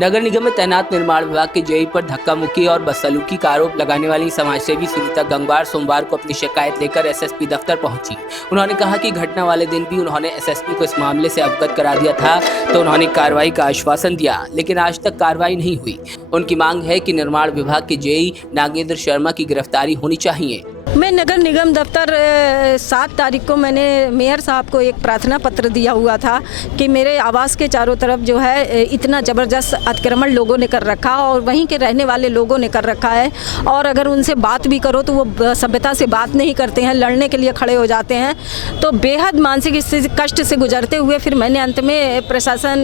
नगर निगम में तैनात निर्माण विभाग के जेई पर धक्का मुक्की और बदसलूकी का आरोप लगाने वाली समाजसेवी सुनीता गंगवार सोमवार को अपनी शिकायत लेकर एसएसपी दफ्तर पहुंची। उन्होंने कहा कि घटना वाले दिन भी उन्होंने एसएसपी को इस मामले से अवगत करा दिया था, तो उन्होंने कार्रवाई का आश्वासन दिया, लेकिन आज तक कार्रवाई नहीं हुई। उनकी मांग है कि निर्माण विभाग के जेई नागेंद्र शर्मा की गिरफ्तारी होनी चाहिए। मैं नगर निगम दफ्तर 7 तारीख को मैंने मेयर साहब को एक प्रार्थना पत्र दिया हुआ था कि मेरे आवास के चारों तरफ जो है इतना ज़बरदस्त अतिक्रमण लोगों ने कर रखा और वहीं के रहने वाले लोगों ने कर रखा है, और अगर उनसे बात भी करो तो वो सभ्यता से बात नहीं करते हैं, लड़ने के लिए खड़े हो जाते हैं। तो बेहद मानसिक कष्ट से गुजरते हुए फिर मैंने अंत में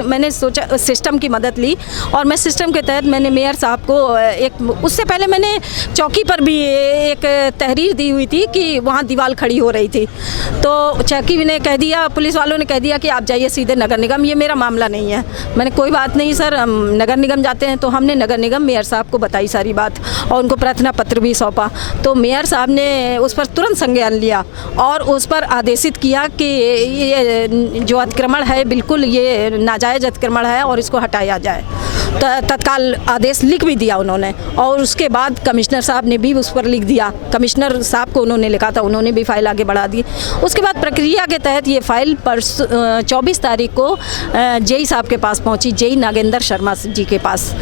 मैंने सोचा सिस्टम की मदद ली, और मैं सिस्टम के तहत मैंने मेयर साहब को उससे पहले मैंने चौकी पर भी एक तहरीर दी हुई थी कि वहाँ दीवार खड़ी हो रही थी, तो चौकी ने कह दिया, पुलिस वालों ने कह दिया कि आप जाइए सीधे नगर निगम, ये मेरा मामला नहीं है। मैंने कोई बात नहीं सर, हम नगर निगम जाते हैं। तो हमने नगर निगम मेयर साहब को बताई सारी बात और उनको प्रार्थना पत्र भी सौंपा। तो मेयर साहब ने उस पर तुरंत संज्ञान लिया और उस पर आदेशित किया कि ये जो अतिक्रमण है बिल्कुल ये नाजायज़ अतिक्रमण है और इसको हटाया जाए। तत्काल आदेश लिख भी दिया उन्होंने, और उसके बाद कमिश्नर साहब ने भी उस पर लिख दिया। कमिश्नर साहब को उन्होंने लिखा था, उन्होंने भी फाइल आगे बढ़ा दी। उसके बाद प्रक्रिया के तहत ये फाइल 24 तारीख को जेई साहब के पास पहुंची, जेई नागेंद्र शर्मा जी के पास।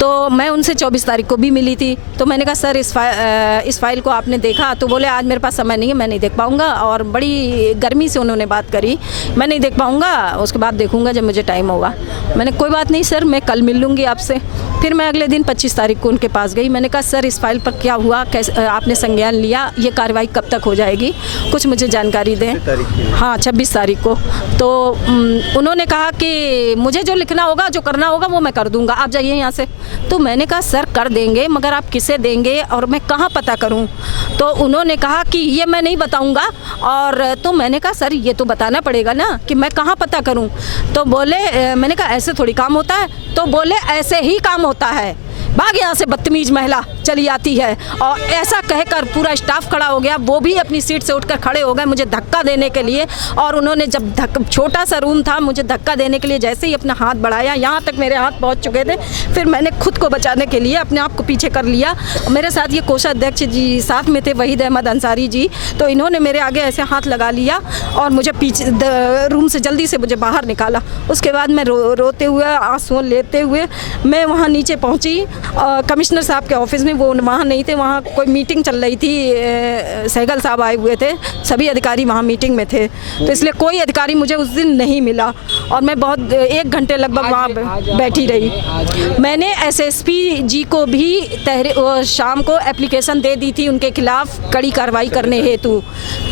तो मैं उनसे 24 तारीख को भी मिली थी। तो मैंने कहा सर इस फाइल को आपने देखा? तो बोले आज मेरे पास समय नहीं है, मैं नहीं देख पाऊँगा, और बड़ी गर्मी से उन्होंने बात करी, मैं नहीं देख पाऊँगा, उसके बाद देखूँगा जब मुझे टाइम होगा। मैंने कोई बात नहीं सर, मैं कल मिल लूँगी आपसे। फिर मैं अगले दिन 25 तारीख को उनके पास गई। मैंने कहा सर इस फाइल पर क्या हुआ, कैसे आपने संज्ञान लिया, ये कार्रवाई कब तक हो जाएगी, कुछ मुझे जानकारी दें। हाँ 26 तारीख को। तो उन्होंने कहा कि मुझे जो लिखना होगा, जो करना होगा वो मैं कर दूंगा, आप जाइए यहाँ से। तो मैंने कहा सर कर देंगे, मगर आप किसे देंगे और मैं कहाँ पता करूँ? तो उन्होंने कहा कि ये मैं नहीं बताऊँगा। और तो मैंने कहा सर ये तो बताना पड़ेगा ना कि मैं कहाँ पता करूँ? तो बोले, मैंने कहा ऐसे थोड़ी काम होता है। तो बोले ऐसे ही काम होता है, भाग यहाँ से बदतमीज महिला चली आती है। और ऐसा कहकर पूरा स्टाफ खड़ा हो गया, वो भी अपनी सीट से उठकर खड़े हो गए मुझे धक्का देने के लिए। और उन्होंने जब छोटा सा रूम था, मुझे धक्का देने के लिए जैसे ही अपना हाथ बढ़ाया, यहाँ तक मेरे हाथ पहुँच चुके थे। फिर मैंने खुद को बचाने के लिए अपने आप को पीछे कर लिया। मेरे साथ ये कोषाध्यक्ष जी साथ में थे, वहीद अहमद अंसारी जी। तो इन्होंने मेरे आगे ऐसे हाथ लगा लिया और मुझे पीछे रूम से जल्दी से मुझे बाहर निकाला। उसके बाद मैं रोते हुए, आंसू लेते हुए मैं वहाँ नीचे पहुँची कमिश्नर साहब के ऑफिस में। वो वहाँ नहीं थे, वहाँ कोई मीटिंग चल रही थी, सहगल साहब आए हुए थे, सभी अधिकारी वहाँ मीटिंग में थे। तो इसलिए कोई अधिकारी मुझे उस दिन नहीं मिला और मैं बहुत 1 घंटे लगभग वहाँ बैठी रही। मैंने एसएसपी जी को भी शाम को एप्लीकेशन दे दी थी उनके खिलाफ कड़ी कार्रवाई करने हेतु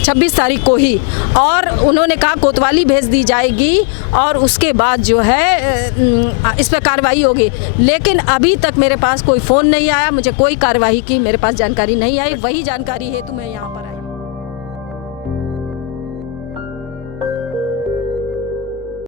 26 तारीख को ही, और उन्होंने कहा कोतवाली भेज दी जाएगी और उसके बाद जो है इस पर कार्रवाई होगी। लेकिन अभी तक मेरे पास कोई फ़ोन नहीं आया, मुझे कोई कार्रवाई की मेरे पास जानकारी नहीं आई। वही जानकारी हेतु मैं यहाँ पर आई।